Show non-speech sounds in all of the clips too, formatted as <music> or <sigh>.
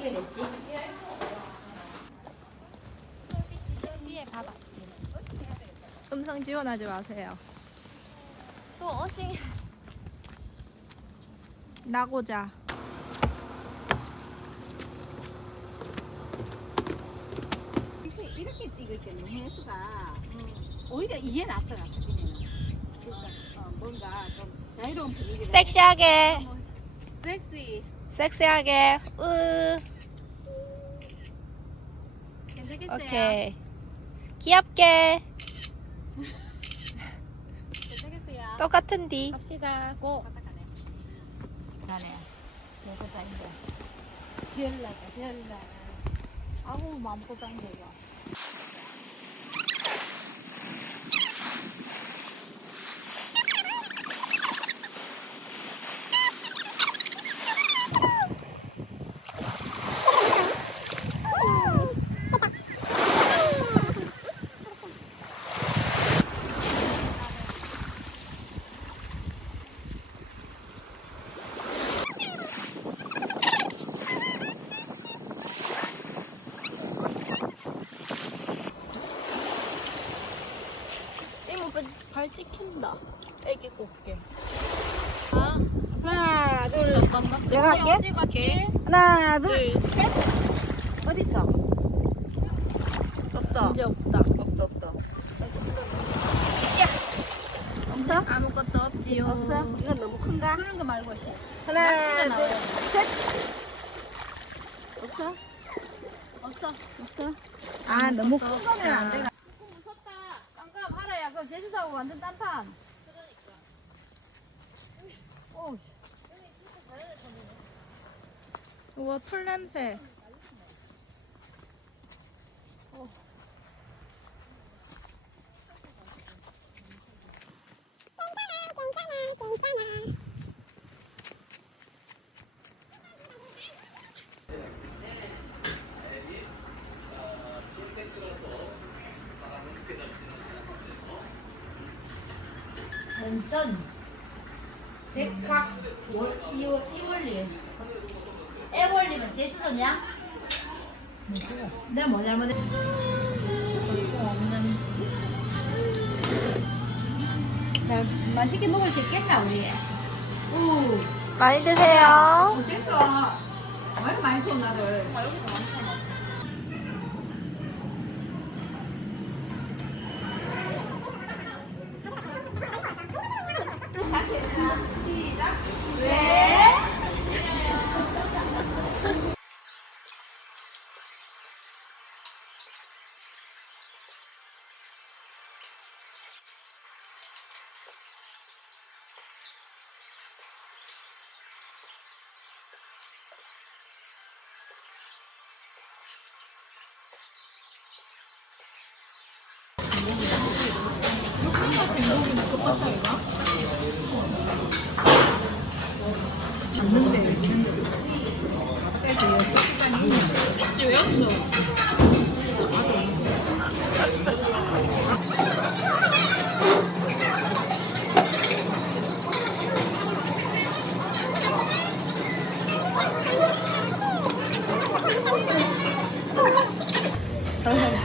어떻게 됐지? 음성 지원하지 마세요. 또 어싱 나고자. 이렇게, 이렇게 찍을게 너무 혜수가 오히려 이게 낫더라 사진에는 그러니까 어, 뭔가 좀 자유로운 분위기를 섹시하게. 섹시 섹시하게. 으. 괜찮겠어요? 오케이. 귀엽게. 괜찮겠어요? 똑같은 디. 갑시다 고 가네 이제 별나 아우 되고 이 모 발, 발 찍힌다. 애기 꽃게. 하나 둘 잠깐만. 내가 할게. 어디 갈게? 하나 둘 둘. 어디 있어? 없어 문제 없다. 없어 없어 없어? 아무것도 없지요. 없어? 이건 너무 큰가? 그런 거 말고 씨. 하나 나와요. 둘셋 없어? 없어. 없어? 아 너무 큰. 거면 안 되나? 그거 제주도하고 완전 딴판. 오, 우와 풀 냄새. 원전. 백화 월, 이월, 이월리. 애월리면 제주도냐? 내가 뭐 잘못했 없는. 잘 맛있게 먹을 수 있겠나 우리? 오, 많이 드세요. 어땠어? 왜 많이 줘 나를? 다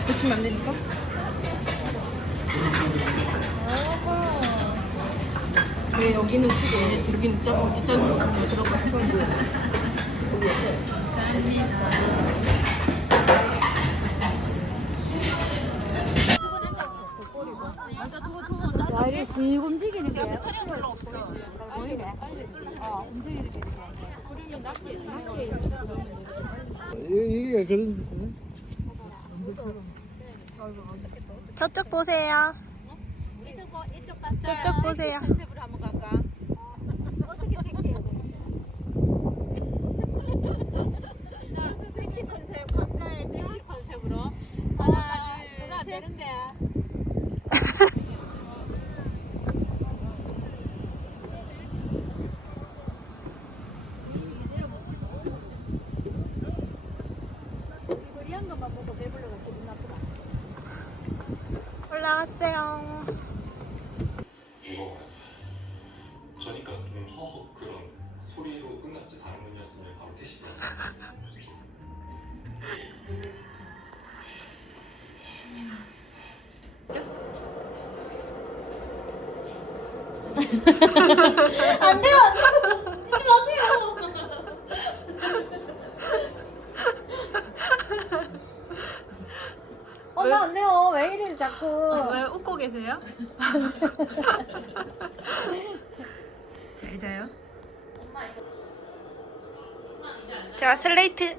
붙이면 안 되니까. 왜 여기는 크고 여기는 작고 뒷자리로 들어가서 야, 이게 슥 움직이는 게. 별로 없어. 보이네. 어, 움직이는 게. 이게 그런 저쪽 보세요. 이쪽. 저쪽 보세요. 컨셉으로 한번 갈까? 어떻게 섹시해야 돼? 자, 섹시 컨셉, 각자의 섹시 컨셉으로 하나, 둘, 셋. 올라갔어요. 이거 저니까 좀 허허 그런 소리로 끝났지 다른 분이었으면 바로 불렀어요. 안 돼요. 찍지 마세요. 어, 나 안 돼요. 왜 이래, 자꾸. 왜 웃고 계세요? <laughs> 잘 자요. 자, 슬레이트.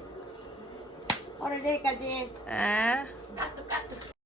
오늘 여기까지. 아. 까뚜, 까뚜.